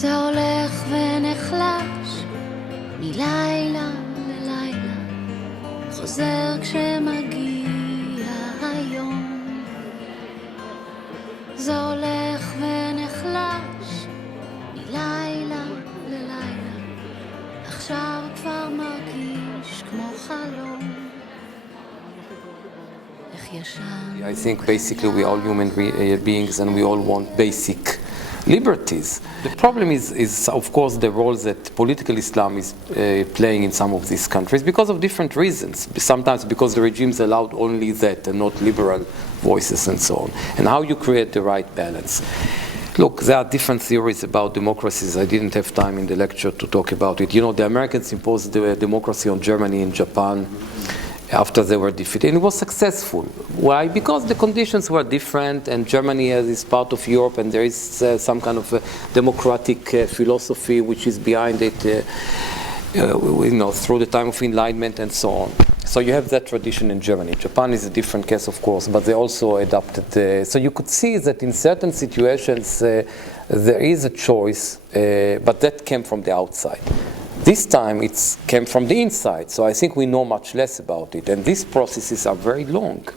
זה הולך ונחלש מלילה ללילה, חוזר כשמגיע היום. זה הולך ונחלש מלילה ללילה, עכשיו כבר מרגיש כמו חלום. איך ישן? I think basically we all human beings and we all want basic liberties. The problem is of course the role that political Islam is playing in some of these countries because of different reasons. Sometimes because the regimes allowed only that and not liberal voices and so on. And how you create the right balance. Look, there are different theories about democracies. I didn't have time in the lecture to talk about it. You know, the Americans imposed the democracy on Germany and Japan after they were defeated, and it was successful. Why? Because the conditions were different, and Germany is part of Europe, and there is some kind of democratic philosophy which is behind it, through the time of Enlightenment and so on. So you have that tradition in Germany. Japan is a different case, of course, but they also adopted. So you could see that in certain situations there is a choice, but that came from the outside. This time it came from the inside, so I think we know much less about it. And these processes are very long,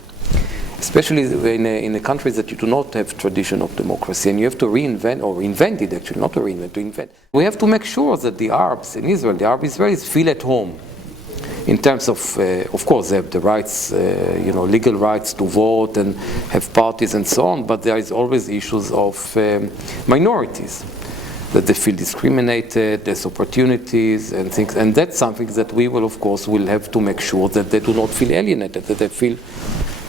especially in a country that you do not have tradition of democracy, and you have to reinvent, or invent it actually, not to reinvent, to invent. We have to make sure that the Arabs in Israel, the Arab Israelis feel at home. In terms of course, they have the rights, legal rights to vote and have parties and so on, but there is always issues of minorities, that they feel discriminated, there's opportunities and things, and that's something that we will, of course, will have to make sure that they do not feel alienated, that they feel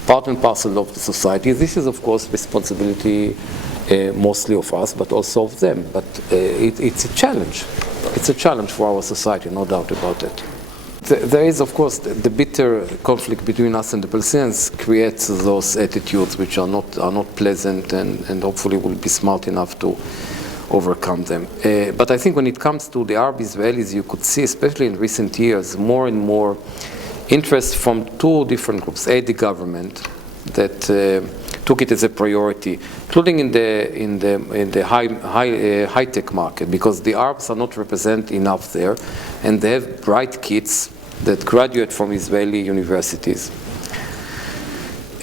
part and parcel of the society. This is, of course, responsibility mostly of us, but also of them. But it's a challenge. It's a challenge for our society, no doubt about it. There is, of course, the bitter conflict between us and the Palestinians creates those attitudes which are not pleasant, and hopefully will be smart enough to overcome them. But I think when it comes to the Arab Israelis, you could see, especially in recent years, more and more interest from two different groups. The government that took it as a priority, including in the high-tech market, because the Arabs are not represented enough there, and they have bright kids that graduate from Israeli universities.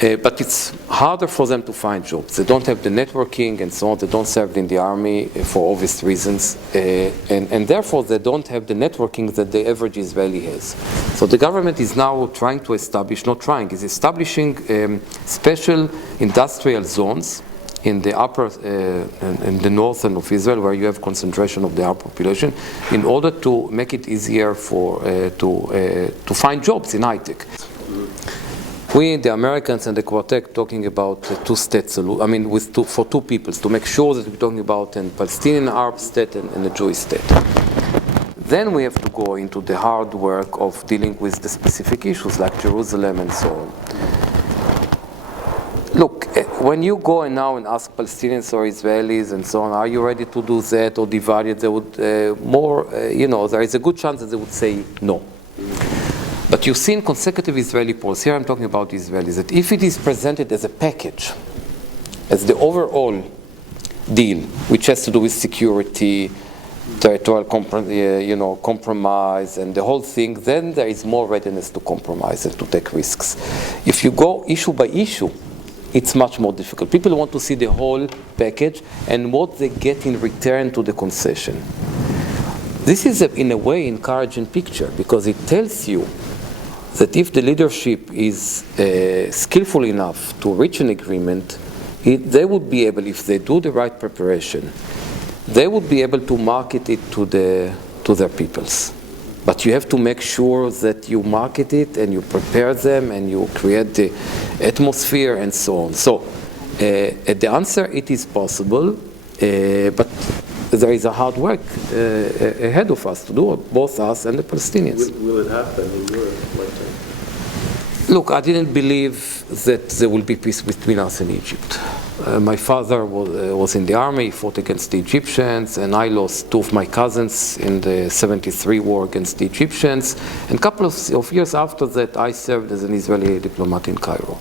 But it's harder for them to find jobs. They don't have the networking and so on. They don't serve in the army for obvious reasons. And therefore, they don't have the networking that the average Israeli has. So the government is now trying to establish, is establishing special industrial zones in the upper, in the northern of Israel, where you have concentration of the Arab population, in order to make it easier to find jobs in high-tech. We, the Americans and the Quartet, talking about two-state solution. I mean, for two peoples, to make sure that we're talking about a Palestinian Arab state and a Jewish state. Then we have to go into the hard work of dealing with the specific issues like Jerusalem and so on. Look, when you go now and ask Palestinians or Israelis and so on, are you ready to do that or divide it? They would there is a good chance that they would say no. But you've seen consecutive Israeli polls, here I'm talking about Israelis, that if it is presented as a package, as the overall deal, which has to do with security, territorial compromise, and the whole thing, then there is more readiness to compromise and to take risks. If you go issue by issue, it's much more difficult. People want to see the whole package and what they get in return to the concession. This is, in a way, encouraging picture, because it tells you that if the leadership is skillful enough to reach an agreement, they would be able, if they do the right preparation, they would be able to market it to their peoples. But you have to make sure that you market it and you prepare them and you create the atmosphere and so on. So the answer, it is possible, but there is a hard work ahead of us to do, both us and the Palestinians. Will it happen in your lifetime? Look, I didn't believe that there will be peace between us and Egypt. My father was in the army, he fought against the Egyptians, and I lost two of my cousins in the 73 war against the Egyptians. And a couple of years after that, I served as an Israeli diplomat in Cairo.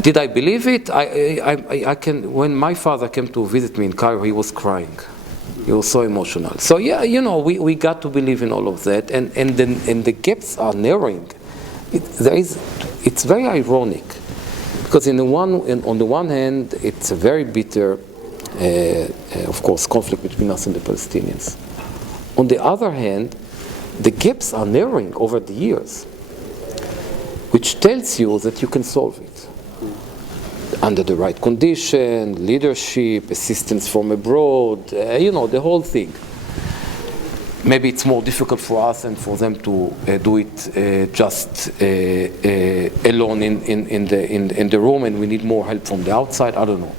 Did I believe it? I can. When my father came to visit me in Cairo, he was crying. He was so emotional. So yeah, we got to believe in all of that, and the gaps are narrowing. It's very ironic, because on the one hand, it's a very bitter, of course, conflict between us and the Palestinians. On the other hand, the gaps are narrowing over the years, which tells you that you can solve it. Under the right condition, leadership, assistance from abroad, the whole thing. Maybe it's more difficult for us and for them to do it just alone in the room, and we need more help from the outside. I don't know.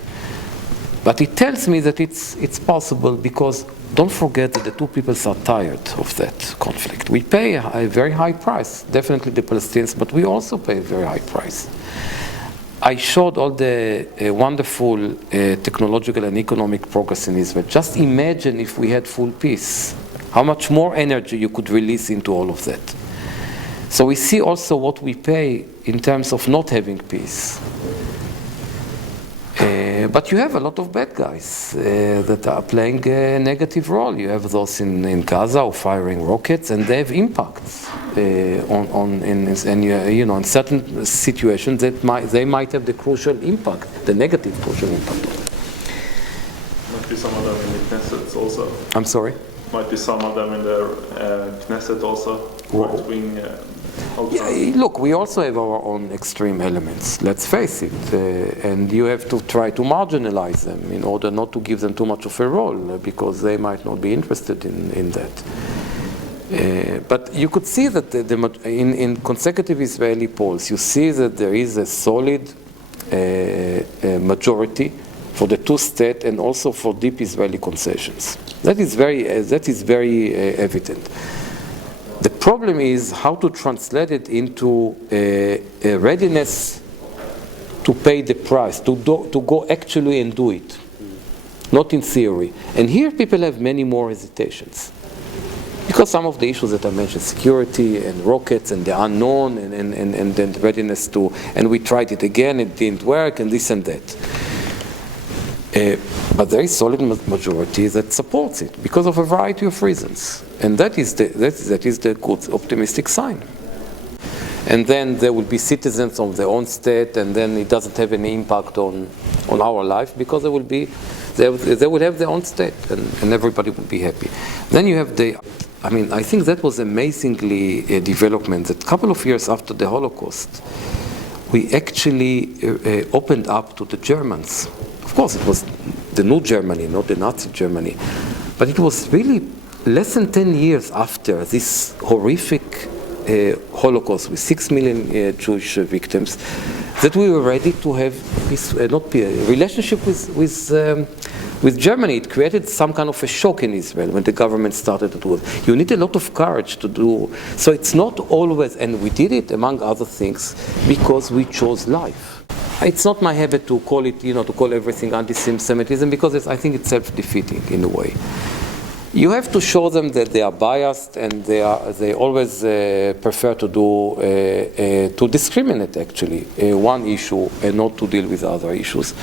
But it tells me that it's possible, because don't forget that the two peoples are tired of that conflict. We pay a very high price, definitely the Palestinians, but we also pay a very high price. I showed all the wonderful technological and economic progress in Israel. Just imagine if we had full peace, how much more energy you could release into all of that. So we see also what we pay in terms of not having peace. But you have a lot of bad guys that are playing a negative role. You have those in Gaza who are firing rockets, and they have impacts in certain situations that they might have the crucial impact, the negative crucial impact. Might be some of them in the Knesset also. I'm sorry? Might be some of them in the Knesset also, right-wing. Yeah, look, we also have our own extreme elements, let's face it, and you have to try to marginalize them in order not to give them too much of a role, because they might not be interested in that. But you could see that in consecutive Israeli polls, you see that there is a solid majority for the two-state and also for deep Israeli concessions. That is very evident. The problem is how to translate it into a readiness to pay the price, to go actually and do it, not in theory. And here people have many more hesitations, because some of the issues that I mentioned, security and rockets and the unknown and then the readiness to, and we tried it again, it didn't work, and this and that. But there is solid majority that supports it because of a variety of reasons, and that is the good optimistic sign. And then there will be citizens of their own state, and then it doesn't have any impact on our life, because they will have their own state, and everybody will be happy. Then you have I think that was amazingly a development that a couple of years after the Holocaust, we actually opened up to the Germans. Of course, it was the new Germany, not the Nazi Germany. But it was really less than 10 years after this horrific Holocaust with 6 million Jewish victims that we were ready to have this relationship with Germany. It created some kind of a shock in Israel when the government started to do it. You need a lot of courage to do. So it's not always, and we did it among other things because we chose life. It's not my habit to call it, to call everything anti-Semitism, because I think it's self-defeating in a way. You have to show them that they are biased, and they always prefer to discriminate actually one issue and not to deal with other issues.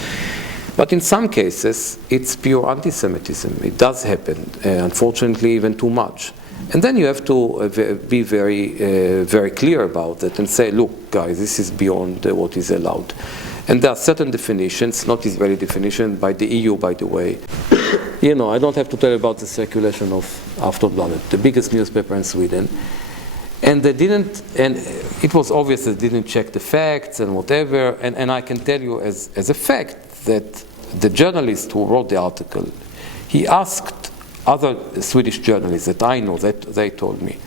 But in some cases, it's pure anti-Semitism. It does happen, unfortunately, even too much. And then you have to be very clear about it and say, look, guys, this is beyond what is allowed. And there are certain definitions, not Israeli definition, by the EU, by the way. I don't have to tell about the circulation of Aftonbladet, the biggest newspaper in Sweden. And they didn't, and it was obvious they didn't check the facts and whatever. And I can tell you as a fact that the journalist who wrote the article, he asked other Swedish journalists that I know, that they told me.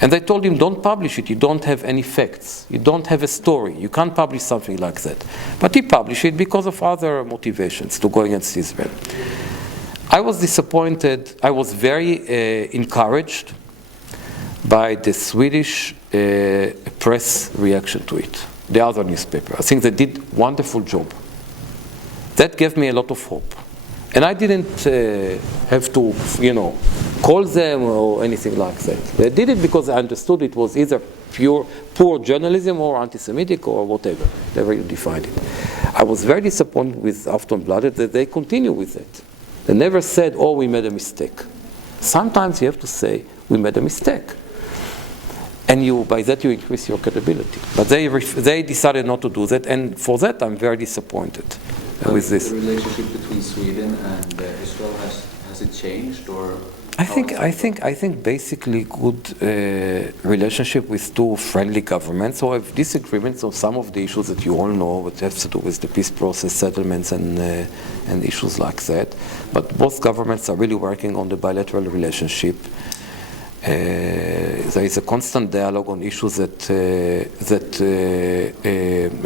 And they told him, don't publish it, you don't have any facts, you don't have a story, you can't publish something like that. But he published it because of other motivations to go against Israel. I was disappointed, I was very encouraged by the Swedish press reaction to it, the other newspaper. I think they did a wonderful job. That gave me a lot of hope. And I didn't have to, call them or anything like that. They did it because I understood it was either poor journalism or anti-Semitic or whatever you define it. I was very disappointed with Aftonbladet that they continue with it. They never said, oh, we made a mistake. Sometimes you have to say, we made a mistake. And by that you increase your credibility. But they decided not to do that, and for that I'm very disappointed with this. The relationship between Sweden and Israel, has it changed, or? I think basically good relationship with two friendly governments who have disagreements on some of the issues that you all know, what has to do with the peace process, settlements, and issues like that. But both governments are really working on the bilateral relationship. There is a constant dialogue on issues that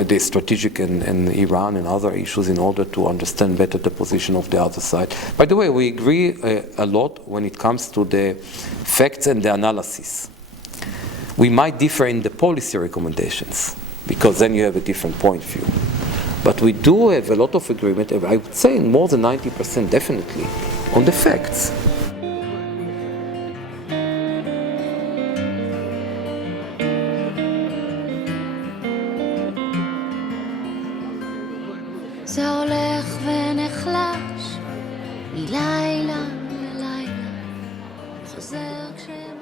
the strategic and Iran and other issues in order to understand better the position of the other side. By the way, we agree a lot when it comes to the facts and the analysis. We might differ in the policy recommendations because then you have a different point of view. But we do have a lot of agreement, I would say more than 90% definitely, on the facts. זה הולך ונחלש מלילה ללילה, חוזר כשהם